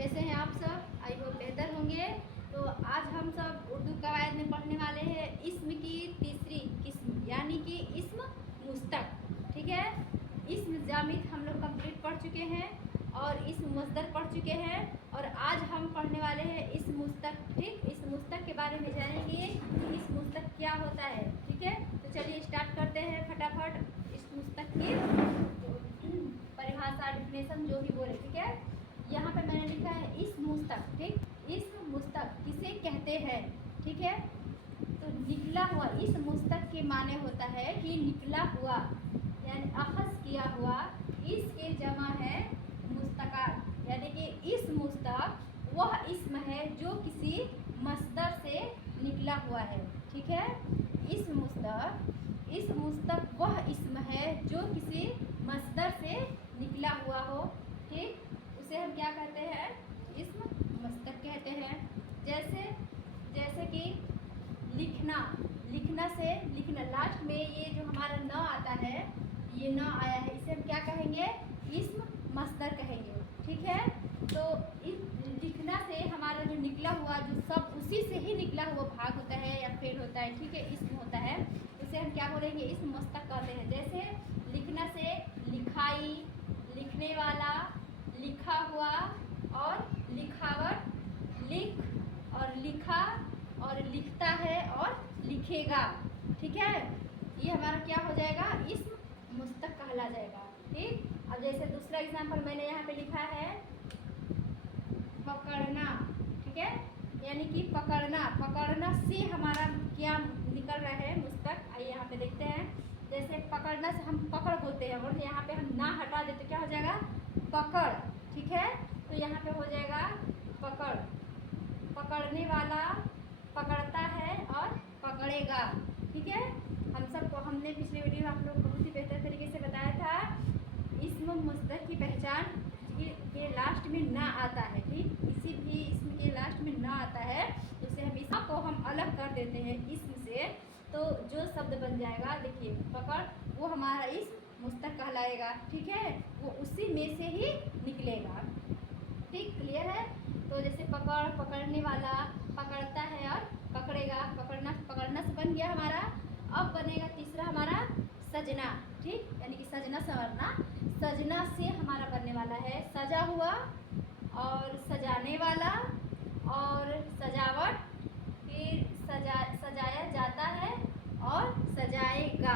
कैसे हैं आप सब? आई होप बेहतर होंगे। तो आज हम सब उर्दू कवायद में पढ़ने वाले हैं इस्म की तीसरी किस्म यानी कि इस्म मुस्तक। ठीक है, इस्म जामिद हम लोग कंप्लीट पढ़ चुके हैं और इस्म मुस्तक पढ़ चुके हैं और आज हम पढ़ने वाले हैं इस्म मुस्तक। ठीक, इस मुस्तक के बारे में जानेंगे कि इस मुस्तक क्या होता है। ठीक है, तो चलिए स्टार्ट करते हैं फटाफट इस मुस्तक की परिभाषा डिफिनेशन जो भी बोले। ठीक है, यहाँ पे मैंने लिखा है इस मुस्तक। ठीक, इस मुस्तक किसे कहते हैं? ठीक है, तो निकला हुआ इस मुस्तक के माने होता है कि निकला हुआ यानी अखज़ किया हुआ। इसके जमा है मुस्तकात यानी कि इस मुस्तक वह इस्म है जो किसी मस्दर से निकला हुआ है। ठीक है, इस मुस्तक वह इस्म है जो किसी मस्दर से निकला हुआ हो। ठीक, उसे हम क्या कहते हैं? इस्म मुस्तक कहते हैं। जैसे कि लिखना से लिखना, लास्ट में ये जो हमारा न आता है, ये न आया है, इसे हम क्या कहेंगे? इस्म मस्दर कहेंगे। ठीक है, तो इस लिखना से हमारा जो निकला हुआ जो सब उसी से ही निकला हुआ भाग होता है या फेल होता है। ठीक है, इस्म होता है, उसे हम क्या बोलेंगे? इस्म मुस्तक कहते हैं। जैसे लिखना से लिखाई, लिखने वाला, लिखा हुआ और लिखावट, लिख और लिखा और लिखता है और लिखेगा। ठीक है, ये हमारा क्या हो जाएगा? इस्म मुस्तक कहला जाएगा। ठीक, अब जैसे दूसरा एग्जाम्पल मैंने यहाँ पे लिखा है पकड़ना। ठीक है, यानी कि पकड़ना से हमारा क्या निकल रहा है? मुस्तक। आइए यहाँ पे देखते हैं। जैसे पकड़ना से हम पकड़ बोलते हैं और यहाँ पे हम ना हटा देते क्या हो जाएगा? पकड़। ठीक है, तो यहाँ पे हो जाएगा पकड़। पकड़ने वाला पकड़ता है और पकड़ेगा। ठीक है, हमने पिछले वीडियो में आप लोग बहुत ही बेहतर तरीके से बताया था इस्म मुस्तक की पहचान के लास्ट में ना आता है। ठीक, किसी भी इसम के लास्ट में ना आता है तो उसे हम इसम को हम अलग कर देते हैं इसम से, तो जो शब्द बन जाएगा, देखिए पकड़, वो हमारा इस्म मुस्तक कहलाएगा। ठीक है, वो उसी में से ही निकलेगा। ठीक, क्लियर है? तो जैसे पकड़, पकड़ने वाला, पकड़ता है और पकड़ेगा। पकड़ना से बन गया हमारा। अब बनेगा तीसरा हमारा सजना। ठीक, यानी कि सजना संवरना। सजना से हमारा बनने वाला है सजा हुआ और सजाने वाला और सजावट, फिर सजाया जाता है और सजाएगा।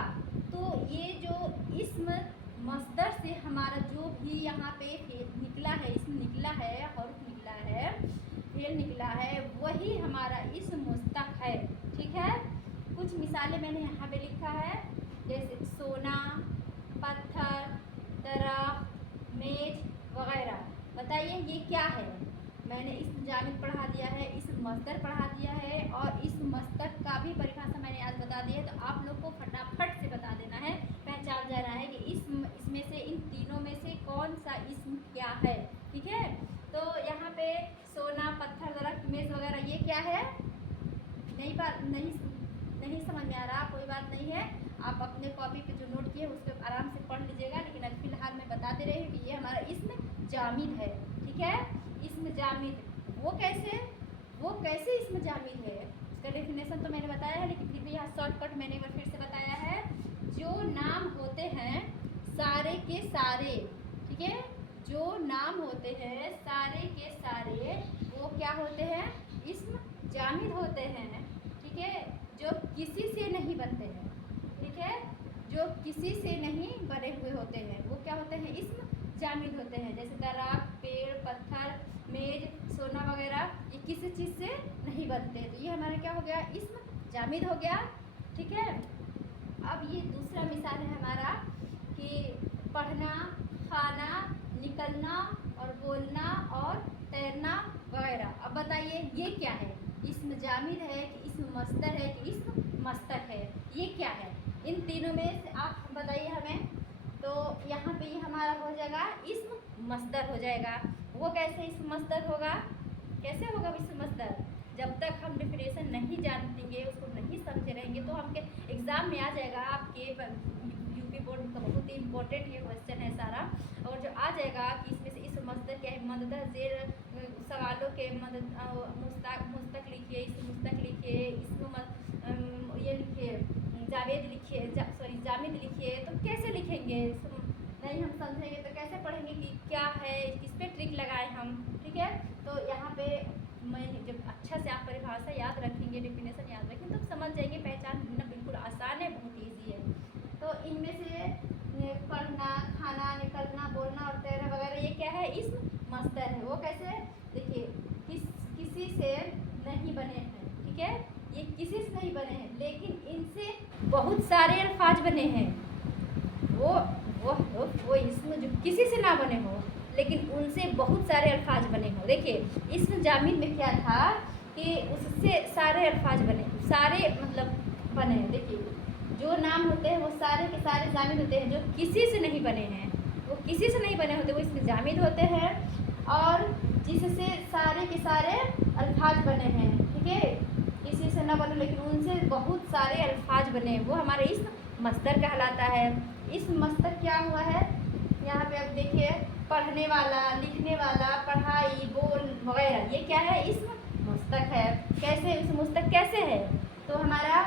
तो ये जो इस्म मस्दर से हमारा जो भी यहाँ पे निकला है, इसम निकला है, हर्फ निकला है, फेल निकला है, वही हमारा इस्म मुस्तक है। ठीक है, कुछ मिसालें मैंने यहाँ पे लिखा है जैसे सोना, पत्थर, दरख्त, मेज वगैरह। बताइए ये क्या है? मैंने इस्म जामिद पढ़ा दिया है, इस्म मस्दर पढ़ा दिया है और इस्म मुस्तक का भी परिभाषा मैंने आज बता दी है। तो आप लोग को फटाफट से बता देना है, पहचान जाना है कि इसमें से, इन तीनों में से कौन सा इस्म क्या है। ठीक है, तो यहाँ पे सोना, पत्थर, दरख्त, मेज वगैरह ये क्या है? नहीं समझ में आ रहा, कोई बात नहीं है, आप अपने कॉपी पे जो नोट किए उसको आराम से पढ़ लीजिएगा। लेकिन अभी फिलहाल मैं बता दे रही हूँ कि ये हमारा इस्म जामिद है। ठीक है, इस्म जामिद वो कैसे इस्म जामिद है? उसका डेफिनेशन तो मैंने बताया है, लेकिन फिर भी यहाँ शॉर्टकट मैंने एक बार फिर से बताया है। जो नाम होते हैं सारे के सारे, ठीक है, जो नाम होते हैं सारे के सारे वो क्या होते हैं? इस्म जामिद होते हैं। ठीक है, जो किसी से नहीं बनते हैं। ठीक है, जो किसी से नहीं बने हुए होते हैं वो क्या होते हैं? इस्म जामिद होते हैं। जैसे दरख्त, पेड़, पत्थर, मेज, सोना वगैरह ये किसी चीज़ से नहीं बनते, तो ये हमारा क्या हो गया? इस्म जामिद हो गया। ठीक है, अब ये दूसरा मिसाल है हमारा कि पढ़ना, खाना, निकलना और बोलना और तैरना वगैरह। अब बताइए ये क्या है? इस्म जामिद है कि इस्म मस्दर है कि इस्म मुस्तक है? ये क्या है? इन तीनों में से आप बताइए हमें। तो यहाँ पे ये हमारा हो जाएगा इस्म मस्दर हो जाएगा। वो कैसे इस्म मस्दर होगा? कैसे होगा इस्म मस्दर? जब तक हम डेफिनेशन नहीं जानेंगे, उसको नहीं समझे रहेंगे, तो हमके एग्ज़ाम में आ जाएगा। आपके यूपी बोर्ड का बहुत ही इंपॉर्टेंट ये क्वेश्चन है सारा, और जो आ जाएगा कि इसमें से इस मस्दर क्या है, मस्दर जेर सवालों के मदद मुस्तक लिखिए, इसमें मुस्तक लिखिए, इसमें ये लिखिए, जावेद लिखिए, सॉरी जामिद लिखिए, तो कैसे लिखेंगे? नहीं हम समझेंगे तो कैसे पढ़ेंगे कि क्या है, किस पे ट्रिक लगाए हम, ठीक है। तो यहाँ पे मैं जब अच्छा से आप परिभाषा याद रखेंगे, डेफिनेशन याद रखेंगे, तो समझ जाएंगे। पहचान ढूंढना बिल्कुल आसान है, बहुत ईजी है। तो इनमें से पढ़ना, खाना, निकलना, बोलना और तैरना वगैरह ये क्या है? इसम मस्तर है। वो कैसे? देखिए, किसी से नहीं बने हैं, ठीक है, ये किसी से नहीं बने हैं, लेकिन इनसे बहुत सारे अल्फाज बने हैं। वो इसमें जो किसी से ना बने हो, लेकिन उनसे बहुत सारे अल्फाज बने हो। देखिए, इसमें जामिद में क्या था कि उससे सारे अल्फाज बने, सारे मतलब बने हैं। देखिए, जो नाम होते हैं वो सारे के सारे जामिद होते हैं। जो किसी से नहीं बने हैं, वो किसी से नहीं बने होते, वो इसमें जामिद होते हैं। और जिससे सारे के सारे अल्फाज बने हैं, ठीक है, किसी से ना बने लेकिन उनसे बहुत सारे अल्फाज बने हैं, वो हमारे इस मस्दर कहलाता है। इस मस्दर क्या हुआ है? यहाँ पे अब देखिए, पढ़ने वाला, लिखने वाला, पढ़ाई, बोल वगैरह, ये क्या है? इस मुस्तक है। कैसे इस मुस्तक कैसे है? तो हमारा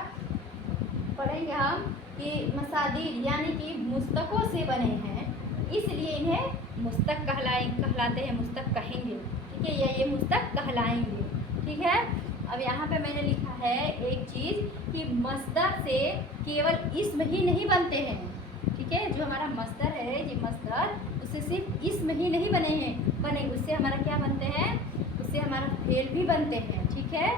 पढ़ेंगे हम कि मसादीर यानी कि मुस्तकों से बने हैं, इसलिए इन्हें मुस्तक कहलाते हैं, मुस्तक कहेंगे, ठीक है, या ये मुस्तक कहलाएंगे, ठीक है। अब यहाँ पे मैंने लिखा है एक चीज़ कि मस्दर से केवल इस्म ही नहीं बनते हैं, ठीक है। जो हमारा मस्दर है, ये मस्दर, उससे सिर्फ इस्म ही नहीं बने, उससे हमारा क्या बनते हैं? उससे हमारा फेल भी बनते हैं, ठीक है।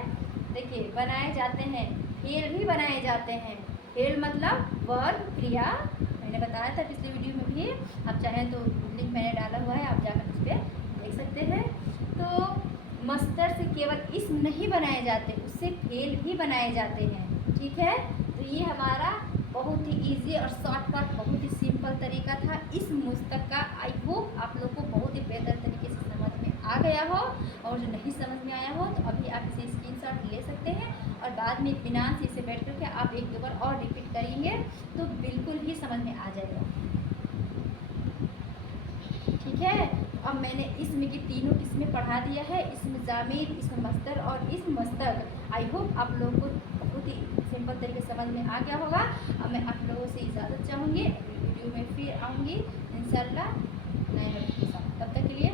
देखिए, बनाए जाते हैं, फेल भी बनाए जाते हैं। फेल मतलब वर्ब, क्रिया, मैंने बताया था पिछले वीडियो में भी, आप चाहें तो लिंक मैंने डाला हुआ है, आप जाकर उस पर देख सकते हैं। तो मस्दर से केवल इस्म नहीं बनाए जाते, उससे फेल भी बनाए जाते हैं, ठीक है। तो ये हमारा बहुत ही इजी और शॉर्टकट, बहुत ही सिंपल तरीका था इस मुस्तक का। आई होप आप लोग को बहुत ही बेहतर तरीके से समझ में आ गया हो, और जो नहीं समझ में आया हो तो अभी आप इसे स्क्रीनशॉट ले सकते हैं, और बाद में इत्मीनान से इसे बैठ करके आप एक दो बार और रिपीट करेंगे तो बिल्कुल ही समझ में आ जाएगा, ठीक है। अब मैंने इसमें की तीनों किस्में पढ़ा दिया है, इसमें जामिद, इसमें मस्दर और इसमें मुस्तक। आई होप आप लोगों को बहुत ही सिंपल तरीके से समझ में आ गया होगा। अब मैं आप लोगों से इजाज़त चाहूँगी, वीडियो में फिर आऊँगी इंशाल्लाह नए वीडियो के साथ। तब तक के लिए